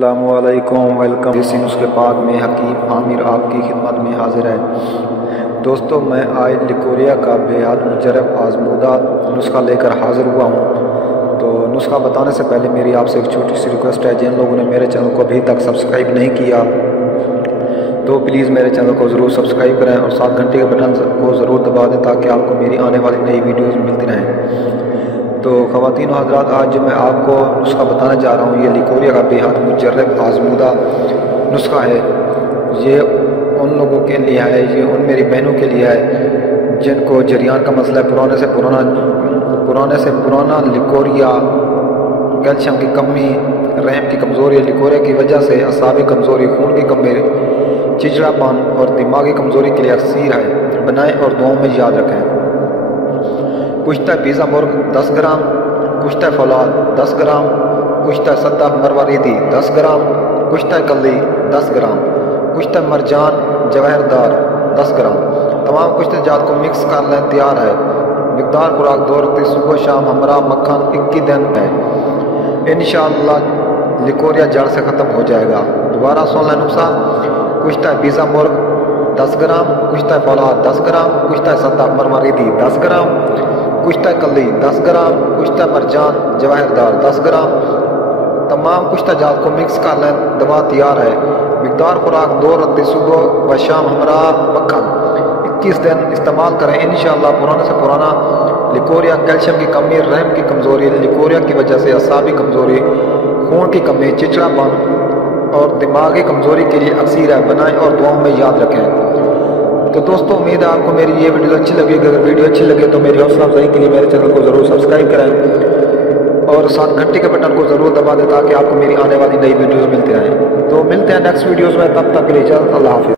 السلام علیکم، ویلکم اسی نسخے پاک میں حکیم عامر آپ کی خدمت میں حاضر ہے۔ دوستو، میں آج لیکوریا کا بے حد مجرب آزمودہ نسخہ لے کر حاضر ہوا ہوں۔ تو نسخہ بتانے سے پہلے میری آپ سے ایک چھوٹی سی ریکویسٹ ہے، جن لوگوں نے میرے چینل کو ابھی تک سبسکرائب نہیں کیا تو پلیز میرے چینل کو ضرور سبسکرائب کریں اور ساتھ گھنٹے کے بٹن کو ضرور دبا دیں تاکہ آپ کو میری آنے والی نئی ویڈیوز ملتی رہیں۔ تو خواتین و حضرات، آج جو میں آپ کو نسخہ بتانے جا رہا ہوں، یہ لیکوریا کا بے حد مجرب آزمودہ نسخہ ہے۔ یہ ان لوگوں کے لیے ہے، یہ ان میری بہنوں کے لیے ہے جن کو جریان کا مسئلہ ہے، پرانے سے پرانا لیکوریا، کیلشیم کی کمی، رحم کی کمزوری، لیکوریا کی وجہ سے اعصابی کمزوری، خون کی کمی، چچڑا پن اور دماغی کمزوری کے لیے اکثیر ہے۔ بنائیں اور دعاؤں میں یاد رکھیں۔ کشتہ پیزا مرغ 10 گرام، کشتہ فولاد 10 گرام، کشتہ سدہ مرواریدی 10 گرام، کشتہ کلی 10 گرام، کشتہ مرجان جواہر دار 10 گرام۔ تمام کشتہ جات کو مکس کر لیں، تیار ہے۔ مقدار خوراک 2 رتی صبح شام ہمراہ مکھن 21 دن ہے۔ انشاءاللہ لیکوریا جڑ سے ختم ہو جائے گا۔ دوبارہ سن لیں نسخہ: کشتہ پیزا مرغ 10 گرام، کشتہ فولاد 10 گرام، کشتہ سدہ مرواریدی 10 گرام، کشتہ کلی 10 گرام، کشتہ مرجان جواہر دار 10 گرام۔ تمام کشتہ جات کو مکس کر لیں، دوا تیار ہے۔ مقدار خوراک 2 رتی صبح و شام ہمراہ مکھن 21 دن استعمال کریں۔ انشاءاللہ پرانے سے پرانا لیکوریا، کیلشیم کی کمی، رحم کی کمزوری، لیکوریا کی وجہ سے اعصابی کمزوری، خون کی کمی، چچڑا پن اور دماغی کمزوری کے لیے اکثیر ہے۔ بنائیں اور دعاؤں میں یاد رکھیں۔ تو دوستو، امید ہے آپ کو میری یہ ویڈیو اچھی لگے گی۔ اگر ویڈیو اچھی لگے تو میری حوصلہ افزائی کے لیے میرے چینل کو ضرور سبسکرائب کریں اور ساتھ گھنٹے کے بٹن کو ضرور دبا دیں تاکہ آپ کو میری آنے والی نئی ویڈیوز ملتی رہیں۔ تو ملتے ہیں نیکسٹ ویڈیوز میں، تب تک کے لیے اجازت، اللہ حافظ۔